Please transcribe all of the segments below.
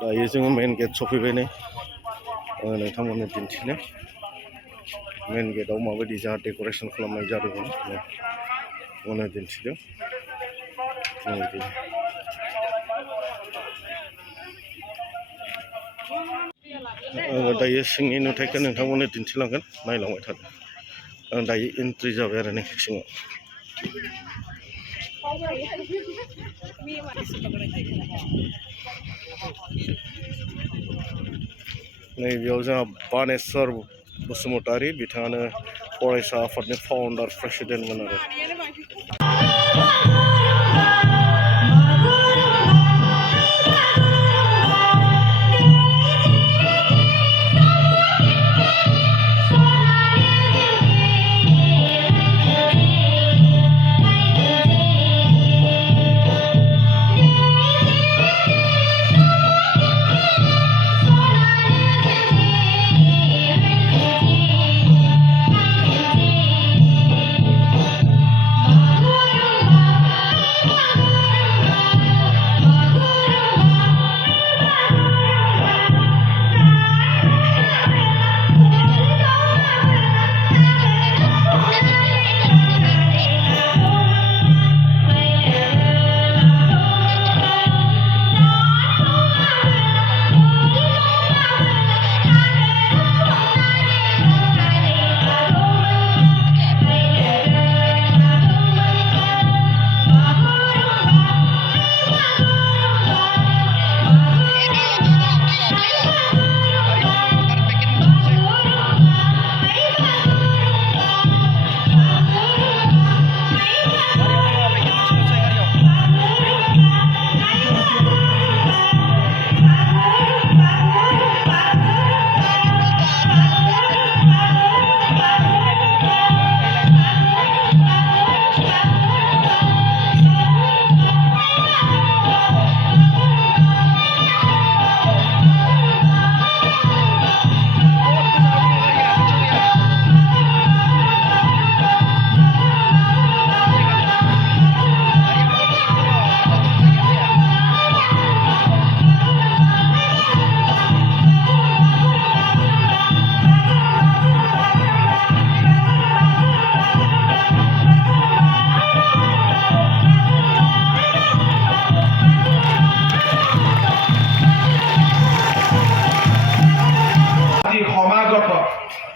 दायो जोङो main gate सफैबाय नै नोंथांमोननो दिन्थिनो मेन गेटआव माबायदि जा डेक'रेसन खालामनाय जादोंमोन उनाव दिन्थिदों दायो सिंनि नुथायखौ नोंथांमोननो दिन्थिलांगोन नायलांबाय थादो आं दायो एन्ट्रि जाबाय आरो नै सिङाव नैबेयाव जोंहा बानेस्वर बसुमतारी बिथाङानो फरायसा आफादनि फाउन्डार प्रेसिडेन्टमोन आरो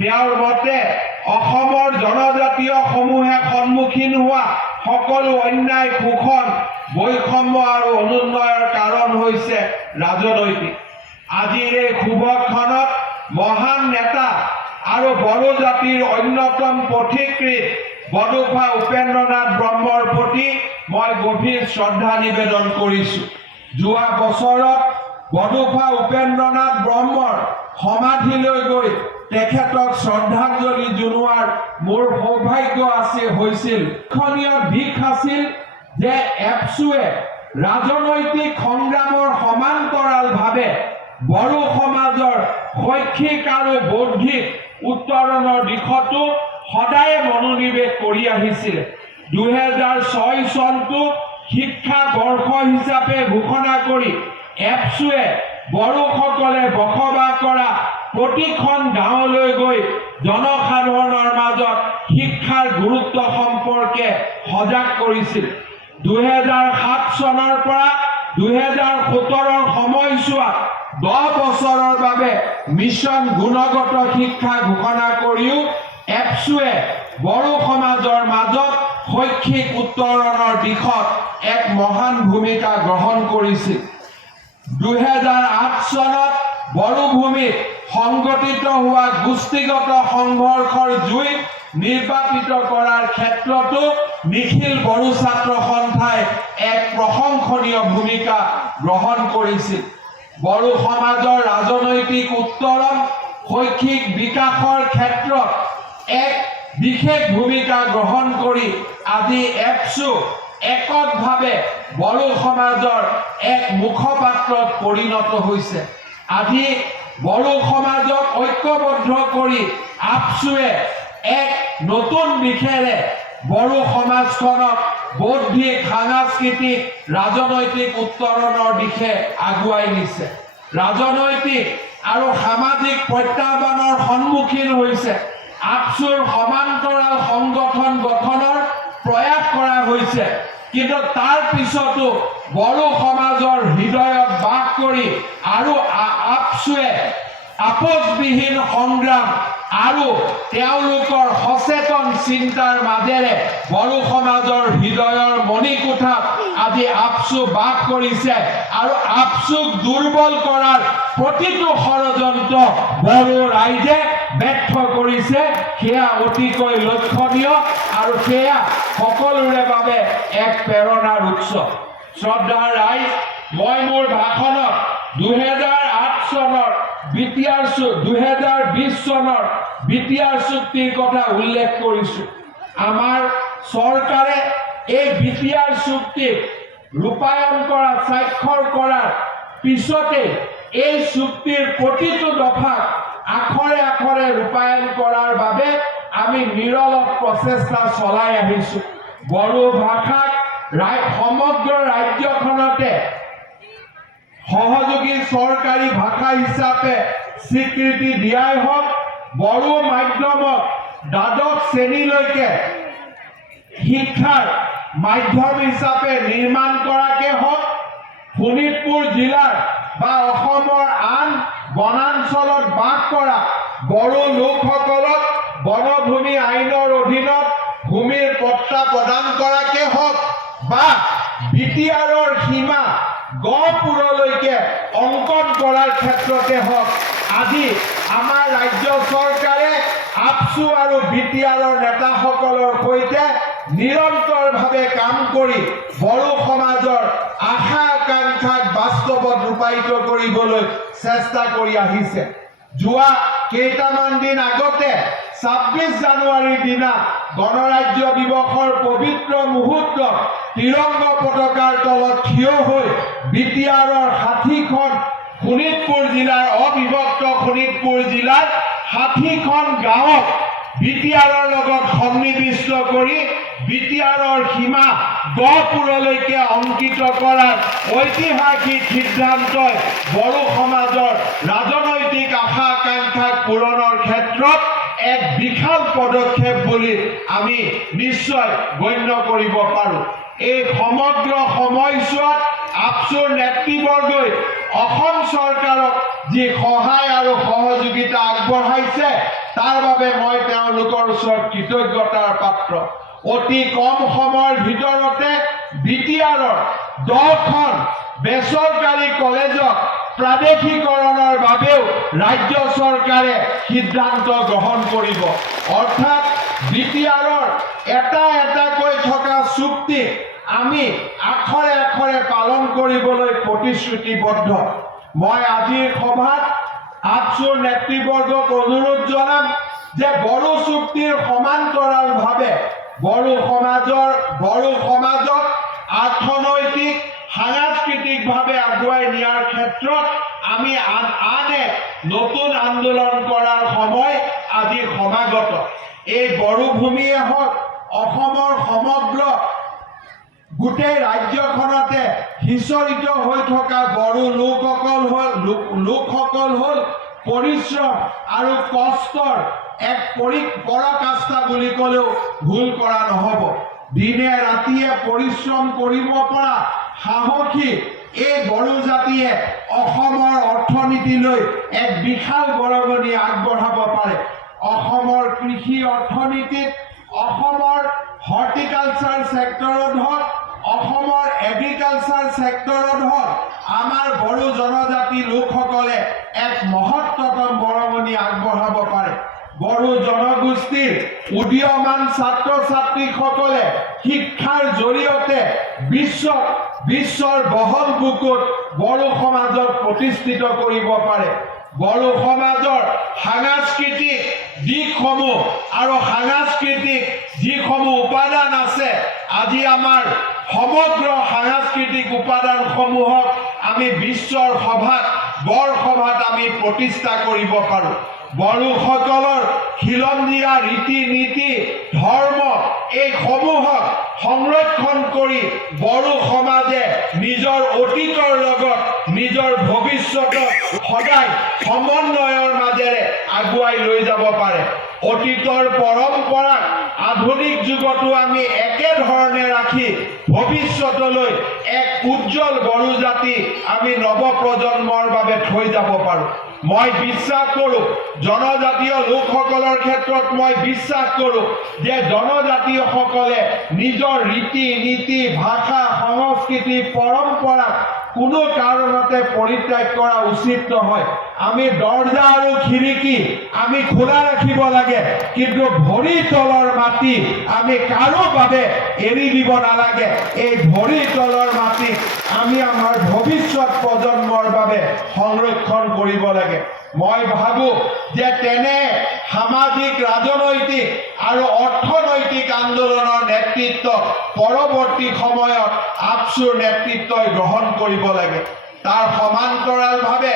তেওঁৰ মতে অসমৰ জনজাতীয় সমূহে সন্মুখীন হোৱা সকলো অন্যায় শোষণ বৈষম্য আৰু অনুন্নয়ৰ কাৰণ হৈছে ৰাজনৈতিক আজিৰ এই শুভক্ষণত মহান নেতা আৰু বড়ো জাতিৰ অন্যতম পথিকৃৎ বড়োফা উপেন্দ্ৰনাথ ব্ৰহ্মৰ প্ৰতি মই গভীৰ শ্ৰদ্ধা নিবেদন কৰিছোঁ যোৱা বছৰত বড়োফা উপেন্দ্ৰনাথ ব্ৰহ্মৰ সমাধিলৈ গৈ তেখেতক শ্ৰদ্ধাঞ্জলি জনোৱাৰ মোৰ সৌভাগ্য হৈছিল খনীয় দিশ আছিল যে এপছুৱে ৰাজনৈতিক সংগ্ৰামৰ সমান্তৰালভাৱে বড়ো সমাজৰ শৈক্ষিক আৰু বৌদ্ধিক উত্তৰণৰ দিশতো সদায় মনোনিৱেশ কৰি আহিছিল 2006 চনটো শিক্ষা বৰ্ষ হিচাপে ঘোষণা কৰি এপছুৱে বড়োসকলে বসবাস কৰা প্ৰতিখন গাঁৱলৈ গৈ জনসাধাৰণৰ মাজত শিক্ষাৰ গুৰুত্ব সম্পৰ্কে সজাগ কৰিছিল 2007 চনৰ পৰা 2017 সময়ছোৱাত 10 বছৰৰ বাবে মিছন গুণগত শিক্ষা ঘোষণা কৰিও এপছুৱে বড়ো সমাজৰ মাজত শৈক্ষিক উত্তৰণৰ দিশত এক মহান ভূমিকা গ্ৰহণ কৰিছিল 2008 চনত বড়ো ভূমিত সংগঠিত হোৱা গোষ্ঠীগত সংঘৰ্ষৰ জুই নিৰ্বাপিত কৰাৰ ক্ষেত্ৰতো নিখিল বড়ো ছাত্ৰ সন্থাই এক প্ৰশংসনীয় ভূমিকা গ্ৰহণ কৰিছিল বড়ো সমাজৰ ৰাজনৈতিক উত্তৰণ শৈক্ষিক বিকাশৰ ক্ষেত্ৰত এক বিশেষ ভূমিকা গ্ৰহণ কৰি আজি এপছু এককভাৱে বড়ো সমাজৰ এক মুখপাত্ৰত পৰিণত হৈছে আজি বড়ো সমাজক ঐক্যবদ্ধ কৰি আপছুৱে এক নতুন দিশেৰে বড়ো সমাজখনক বৌদ্ধিক সাংস্কৃতিক ৰাজনৈতিক উত্তৰণৰ দিশে আগুৱাই নিছে ৰাজনৈতিক আৰু সামাজিক প্ৰত্যাহ্বানৰ সন্মুখীন হৈছে। আপচুৰ সমান্তৰাল সংগঠন গঠনৰ প্ৰয়াস কৰা হৈছে, কিন্তু তাৰ পিছতো বড়ো সমাজৰ হৃদয়ত বাস কৰি আৰু আপচুৱে আপোচবিহীন সংগ্ৰাম আৰু তেওঁলোকৰ সচেতন চিন্তাৰ মাজেৰে বড়ো সমাজৰ হৃদয়ৰ মণিকোঠাত আজি আপচু বাস কৰিছে আৰু আপচুক দুৰ্বল কৰাৰ প্ৰতিটো ষড়যন্ত্ৰ বড়ো ৰাইজে ব্যৰ্থ কৰিছে। সেয়া অতিকৈ লক্ষণীয় আৰু সেয়া সকলোৰে বাবে এক প্ৰেৰণাৰ উৎস। শ্ৰদ্ধাৰ ৰাইজ, মই মোৰ ভাষণত 2008 চনৰ 2020 চনৰ বিটিআৰ চুক্তিৰ কথা উল্লেখ কৰিছো। আমাৰ চৰকাৰে এই বিটিআৰ চুক্তিক ৰূপায়ণ কৰা, স্বাক্ষৰ কৰাৰ পিছতে এই চুক্তিৰ প্ৰতিটো দফাক আখৰে আখৰে ৰূপায়ণ কৰাৰ বাবে আমি নিৰলস প্ৰচেষ্টা চলাই আহিছো। বড়ো ভাষাক সমগ্ৰ ৰাজ্যখনতে সহযোগী চৰকাৰী ভাষা হিচাপে স্বীকৃতি দিয়াই হওক, বড়ো মাধ্যমক দ্বাদশ শ্ৰেণীলৈকে শিক্ষাৰ মাধ্যম হিচাপে নিৰ্মাণ কৰাকে হওক, শোণিতপুৰ জিলাৰ বা অসমৰ আন বনাঞ্চলত বাস কৰা বড়ো লোকসকলক বনভূমি আইনৰ অধীনত ভূমিৰ পট্টা প্ৰদান কৰাকে হওক বা বিটিআৰৰ সীমা গহপুৰলৈকে অংকন কৰাৰ ক্ষেত্ৰতে হওক, আজি আমাৰ ৰাজ্য চৰকাৰে আপচু আৰু বিটিআৰৰ নেতাসকলৰ সৈতে নিৰন্তৰভাৱে কাম কৰি বড়ো সমাজৰ আশা আকাংক্ষাক বাস্তৱত ৰূপায়িত কৰিবলৈ চেষ্টা কৰি আহিছে। যোৱা কেইটামান দিন আগতে 26 জানুৱাৰীৰ দিনা গণৰাজ্য দিৱসৰ পবিত্ৰ মুহূৰ্তত তিৰংগ পতাকাৰ তলত থিয় হৈ বিটিআৰৰ 60খন শোণিতপুৰ জিলাৰ অবিভক্ত শোণিতপুৰ জিলাৰ 60খন গাঁৱক বিটিআৰৰ লগত সন্নিৱিষ্ট কৰি বিটিআৰৰ সীমা গহপুৰলৈকে অংকিত কৰাৰ ঐতিহাসিক সিদ্ধান্তই বড়ো সমাজৰ ৰাজনৈতিক আশা আকাংক্ষাক পূৰণৰ ক্ষেত্ৰত এক বিশাল পদক্ষেপ বুলি আমি নিশ্চয় গণ্য কৰিব পাৰোঁ। এই সমগ্ৰ সময়ছোৱাত আপচুৰ নেতৃবৰ্গই অসম চৰকাৰক যি সহায় আৰু সহযোগিতা আগবঢ়াইছে তাৰ বাবে মই তেওঁলোকৰ ওচৰত কৃতজ্ঞতাৰ পাত্ৰ। অতি কম সময়ৰ ভিতৰতে বিটিআৰৰ 10খন বেচৰকাৰী কলেজক প্ৰাদেশিকৰণৰ বাবেও ৰাজ্য চৰকাৰে সিদ্ধান্ত গ্ৰহণ কৰিব। অৰ্থাৎ বিটিআৰৰ এটা এটাকৈ থকা চুক্তি আমি আখৰে আখৰে পালন কৰিবলৈ প্ৰতিশ্ৰুতিবদ্ধ। মই আজিৰ সভাত আপচুৰ নেতৃবৰ্গক অনুৰোধ জনাম যে বড়ো চুক্তিৰ সমান্তৰালভাৱে বড়ো সমাজক অৰ্থনৈতিক সাংস্কৃতিকভাৱে আগুৱাই নিয়াৰ ক্ষেত্ৰত আমি আন এক নতুন আন্দোলন কৰাৰ সময় আজি সমাগত। এই বড়ো ভূমিয়ে হওক, অসমৰ সমগ্ৰ গোটেই ৰাজ্যখনতে সিঁচৰিত হৈ থকা বড়ো লোকসকল হ'ল পৰিশ্ৰম আৰু কষ্টৰ এক পৰাকাষ্ঠা বুলি ক'লেও ভুল কৰা নহ'ব। দিনে ৰাতিয়ে পৰিশ্ৰম কৰিব পৰা সাহসী এই বড়ো জাতিয়ে অসমৰ অৰ্থনীতিলৈ এক বিশাল বৰঙণি আগবঢ়াব পাৰে। অসমৰ কৃষি অৰ্থনীতিত, অসমৰ হৰ্টিকালচাৰ ছেক্টৰত হওক, অসমৰ এগ্ৰিকালচাৰ ছেক্টৰত হওক আমাৰ বড়ো জনজাতি লোকসকলে এক মহত্তম বৰঙণি আগবঢ়াব পাৰে। বড়ো জনগোষ্ঠীৰ উদীয়মান ছাত্ৰ ছাত্ৰীসকলে শিক্ষাৰ জৰিয়তে বিশ্বৰ বহল বুকুত বড়ো সমাজক প্ৰতিষ্ঠিত কৰিব পাৰে। বড়ো সমাজৰ সাংস্কৃতিক দিশসমূহ আৰু সাংস্কৃতিক যিসমূহ উপাদান আছে, আজি আমাৰ সমগ্ৰ সাংস্কৃতিক উপাদানসমূহক আমি বিশ্বৰ সভাত বৰসভাত আমি প্ৰতিষ্ঠা কৰিব পাৰোঁ। বড়োসকলৰ খিলঞ্জীয়া ৰীতি নীতি ধৰ্ম এইসমূহক সংৰক্ষণ কৰি বড়ো সমাজে নিজৰ অতীতৰ লগত নিজৰ ভৱিষ্যতক সদায় সমন্বয়ৰ মাজেৰে আগুৱাই লৈ যাব পাৰে। অতীতৰ পৰম্পৰাক আধুনিক যুগতো আমি একেধৰণে ৰাখি ভৱিষ্যতলৈ এক উজ্জ্বল বড়ো জাতি আমি নৱপ্ৰজন্মৰ বাবে থৈ যাব পাৰোঁ। মই বিশ্বাস কৰোঁ জনজাতীয় লোকসকলৰ ক্ষেত্ৰত মই বিশ্বাস কৰোঁ যে জনজাতীয়সকলে নিজৰ ৰীতি নীতি ভাষা সংস্কৃতি পৰম্পৰা কোনো কাৰণতে পৰিত্যাগ কৰা উচিত নহয়। আমি দৰ্জা আৰু খিৰিকী আমি খোলা ৰাখিব লাগে, কিন্তু ভৰিৰ তলৰ মাটি আমি কাৰো বাবে এৰি দিব নালাগে। এই ভৰিৰ তলৰ মাটি আমি আমাৰ ভৱিষ্যত প্ৰজন্মৰ বাবে সংৰক্ষণ কৰিব লাগে। মই ভাবোঁ যে তেনে সামাজিক ৰাজনৈতিক আৰু অৰ্থনৈতিক আন্দোলনৰ নেতৃত্ব পৰৱৰ্তী সময়ত আপচুৰ নেতৃত্বই গ্ৰহণ কৰিব লাগে। তাৰ সমান্তৰালভাৱে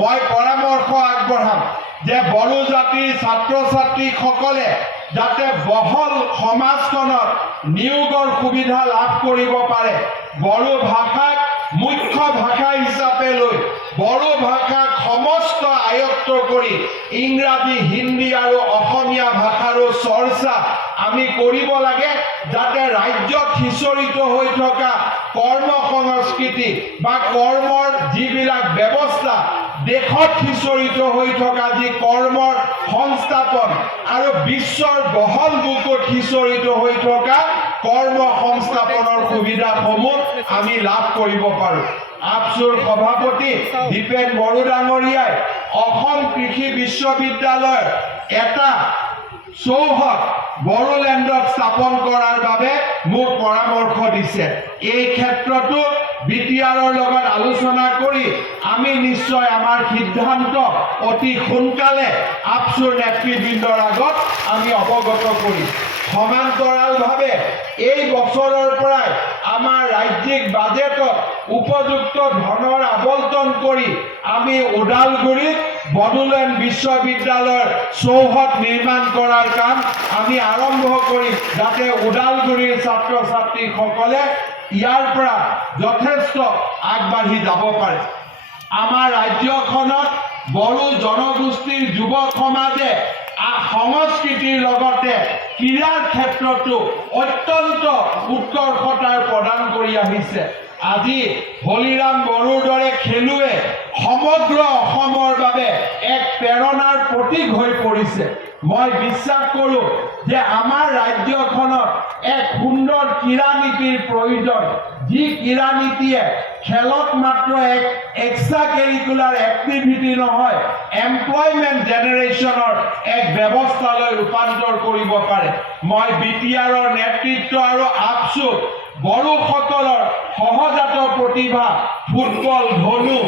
মই পৰামৰ্শ আগবঢ়াম যে বড়ো জাতিৰ ছাত্ৰ ছাত্ৰীসকলে যাতে বহল সমাজখনত নিয়োগৰ সুবিধা লাভ কৰিব পাৰে, বড়ো ভাষাক মুখ্য ভাষা হিচাপে লৈ বড়ো ভাষাক সমস্ত আয়ত্ত কৰি ইংৰাজী হিন্দী আৰু অসমীয়া ভাষাৰো চৰ্চা আমি কৰিব লাগে, যাতে ৰাজ্যত সিঁচৰিত হৈ থকা কৰ্ম সংস্কৃতি বা কৰ্মৰ যিবিলাক ব্যৱস্থা, দেশত সিঁচৰিত হৈ থকা যি কৰ্মৰ সংস্থাপন আৰু বিশ্বৰ বহল বুকুত সিঁচৰিত হৈ থকা কৰ্ম সংস্থাপনৰ সুবিধাসমূহ আমি লাভ কৰিব পাৰোঁ। আপচুৰ সভাপতি দীপেন বড়ো ডাঙৰীয়াই অসম কৃষি বিশ্ববিদ্যালয়ৰ এটা চৌহদ বড়োলেণ্ডত স্থাপন কৰাৰ বাবে মোক পৰামৰ্শ দিছে। এই ক্ষেত্ৰতো বিটিআৰৰ লগত আলোচনা কৰি আমি নিশ্চয় আমাৰ সিদ্ধান্ত অতি সোনকালে আপচুৰ নেতৃবৃন্দৰ আগত আমি অৱগত কৰিম। সমান্তৰালভাৱে এই বছৰৰ পৰাই আমাৰ ৰাজ্যিক বাজেটত উপযুক্ত ধনৰ আবণ্টন কৰি আমি ওদালগুৰিত বডোলেণ্ড বিশ্ববিদ্যালয়ৰ চৌহদ নিৰ্মাণ কৰাৰ কাম আমি আৰম্ভ কৰিম, যাতে ওদালগুৰিৰ ছাত্ৰ ছাত্ৰীসকলে ইয়াৰ পৰা যথেষ্ট আগবাঢ়ি যাব পাৰে। আমাৰ ৰাজ্যখনত বড়ো জনগোষ্ঠীৰ যুৱ সমাজে সংস্কৃতিৰ লগতে ক্ৰীড়াৰ ক্ষেত্ৰতো অত্যন্ত উৎকৰ্ষতাৰ প্ৰদান কৰি আহিছে। আজি হলিৰাম বড়োৰ দৰে খেলুৱৈ সমগ্ৰ অসমৰ বাবে এক প্ৰেৰণাৰ প্ৰতীক হৈ পৰিছে। মই বিশ্বাস কৰোঁ যে আমাৰ ৰাজ্যখনত এক সুন্দৰ ক্ৰীড়া নীতিৰ প্ৰয়োজন, যি ক্ৰীড়া নীতিয়ে খেলত মাত্ৰ এক এক্সট্ৰা কেৰিকুলাৰ এক্টিভিটি নহয়, এমপ্লয়মেণ্ট জেনেৰেশ্যনৰ এক ব্যৱস্থালৈ ৰূপান্তৰ কৰিব পাৰে। মই বিটিআৰৰ নেতৃত্ব আৰু আপচু বড়োসকলৰ সহজাত প্ৰতিভা, ফুটবল, ধনু,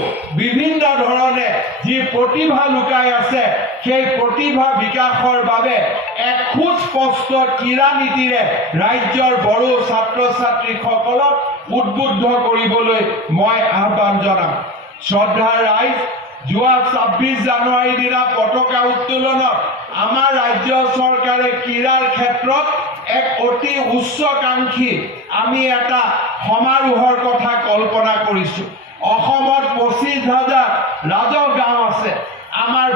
বিভিন্ন ধৰণে যি প্ৰতিভা লুকাই আছে, সেই প্ৰতিভা বিকাশৰ বাবে এক সুস্পষ্ট ক্ৰীড়া নীতিৰে ৰাজ্যৰ বড়ো ছাত্ৰ ছাত্ৰীসকলক উদ্বুদ্ধ কৰিবলৈ মই আহ্বান জনাম। শ্ৰদ্ধাৰ ৰাইজ, যোৱা ২৬ জানুৱাৰীৰ দিনা পতাকা উত্তোলনত আমাৰ ৰাজ্য চৰকাৰে ক্ৰীড়াৰ ক্ষেত্ৰত এক অতি উচ্চাকাংক্ষী আমি এটা সমাৰোহৰ কথা কল্পনা কৰিছোঁ। অসমত ২৫,০০০ ৰাজহ গাঁও আছে, আমাৰ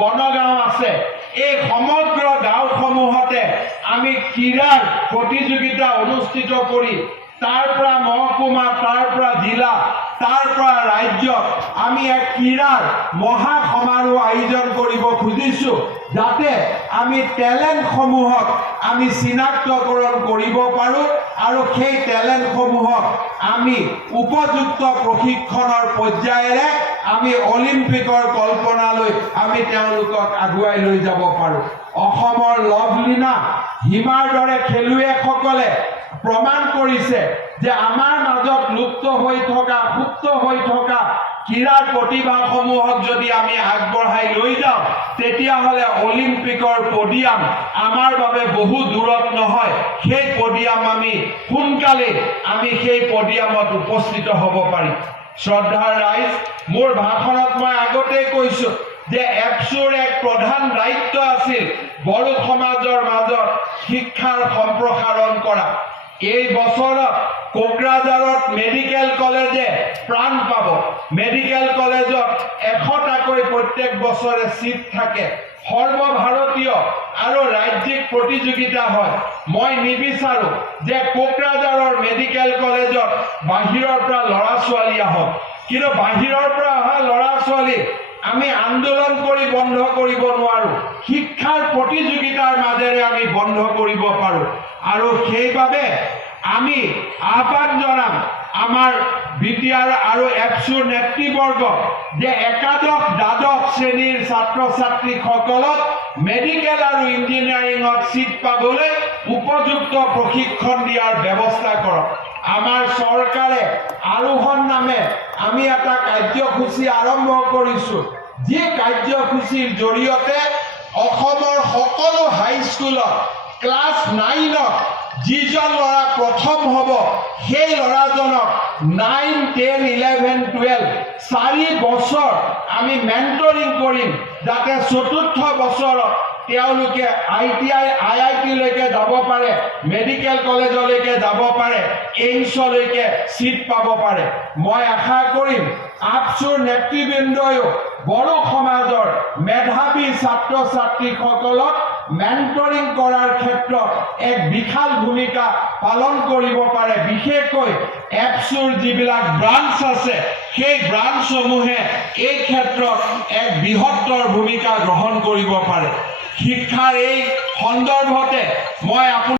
বনগাঁও আছে। এই সমগ্ৰ গাঁওসমূহতে আমি ক্ৰীড়াৰ প্ৰতিযোগিতা অনুষ্ঠিত কৰি তাৰ পৰা মহকুমা, তাৰ পৰা জিলা, তাৰ পৰা ৰাজ্য আমি এক ক্ৰীড়াৰ মহা সমাৰোহ আয়োজন কৰিব খুজিছোঁ, যাতে আমি টেলেণ্টসমূহক আমি চিনাক্তকৰণ কৰিব পাৰোঁ আৰু সেই টেলেণ্টসমূহক আমি উপযুক্ত প্ৰশিক্ষণৰ পৰ্যায়েৰে আমি অলিম্পিকৰ কল্পনালৈ আমি তেওঁলোকক আগুৱাই লৈ যাব পাৰোঁ। অসমৰ লভলীনা, হিমাৰ দৰে খেলুৱৈসকলে প্ৰমাণ কৰিছে যে আমাৰ মাজত লুপ্ত হৈ থকা, সুপ্ত হৈ থকা ক্ৰীড়াৰ প্ৰতিভাসমূহক যদি আমি আগবঢ়াই লৈ যাওঁ, তেতিয়াহ'লে অলিম্পিকৰ পডিয়াম আমাৰ বাবে বহু দূৰত নহয়। সেই পডিয়াম আমি সোনকালে সেই পডিয়ামত উপস্থিত হ'ব পাৰিম। শ্ৰদ্ধাৰ ৰাইজ, মোৰ ভাষণত মই আগতেই কৈছোঁ যে এপছুৰ এক প্ৰধান দায়িত্ব আছিল বড়ো সমাজৰ মাজত শিক্ষাৰ সম্প্ৰসাৰণ কৰা। এই বছৰত কোকৰাঝাৰত মেডিকেল কলেজে প্ৰাণ পাব। মেডিকেল কলেজত 100টাকৈ প্ৰত্যেক বছৰে সিট থাকে। সৰ্বভাৰতীয় আৰু ৰাজ্যিক প্ৰতিযোগিতা হয়। মই নিবিচাৰো যে কোকৰাঝাৰৰ মেডিকেল কলেজত বাহিৰৰ পৰা ল'ৰা ছোৱালী আহক, কিন্তু বাহিৰৰ পৰা অহা ল'ৰা ছোৱালী আমি আন্দোলন কৰি বন্ধ কৰিব নোৱাৰো। শিক্ষাৰ প্ৰতিযোগিতাৰ মাজেৰে আমি বন্ধ কৰিব পাৰো। আৰু সেইবাবে আমি আহ্বান জনাম আমাৰ বিটিআৰ আৰু এপছুৰ নেতৃবৰ্গ যে একাদশ দ্বাদশ শ্ৰেণীৰ ছাত্ৰ ছাত্ৰীসকলক মেডিকেল আৰু ইঞ্জিনিয়াৰিঙত সিট পাবলৈ উপযুক্ত প্ৰশিক্ষণ দিয়াৰ ব্যৱস্থা কৰক। আমাৰ চৰকাৰে আৰোহণ নামে আমি এটা কাৰ্যসূচী আৰম্ভ কৰিছো, যি কাৰ্যসূচীৰ জৰিয়তে অসমৰ সকলো হাইস্কুলত ক্লাছ 9ত যিজন ল'ৰা প্ৰথম হ'ব সেই ল'ৰাজনক 9, 10, 11, 12 4 বছৰ আমি মেণ্টৰিং কৰিম, যাতে চতুৰ্থ বছৰত তেওঁলোকে ITI IIT লৈকে যাব পাৰে, মেডিকেল কলেজলৈকে যাব পাৰে, এইমছলৈকে সিট পাব পাৰে। মই আশা কৰিম আপছুৰ নেতৃবৃন্দয়ো বড়ো সমাজৰ মেধাৱী ছাত্ৰ ছাত্ৰীসকলক মেণ্টৰিং কৰাৰ ক্ষেত্ৰত এক বিশাল ভূমিকা পালন কৰিব পাৰে। বিশেষকৈ এপছুৰ যিবিলাক ব্ৰাঞ্চ আছে সেই ব্ৰাঞ্চসমূহে এই ক্ষেত্ৰত এক বৃহত্তৰ ভূমিকা গ্ৰহণ কৰিব পাৰে। শিক্ষাৰ এই সন্দৰ্ভতে মই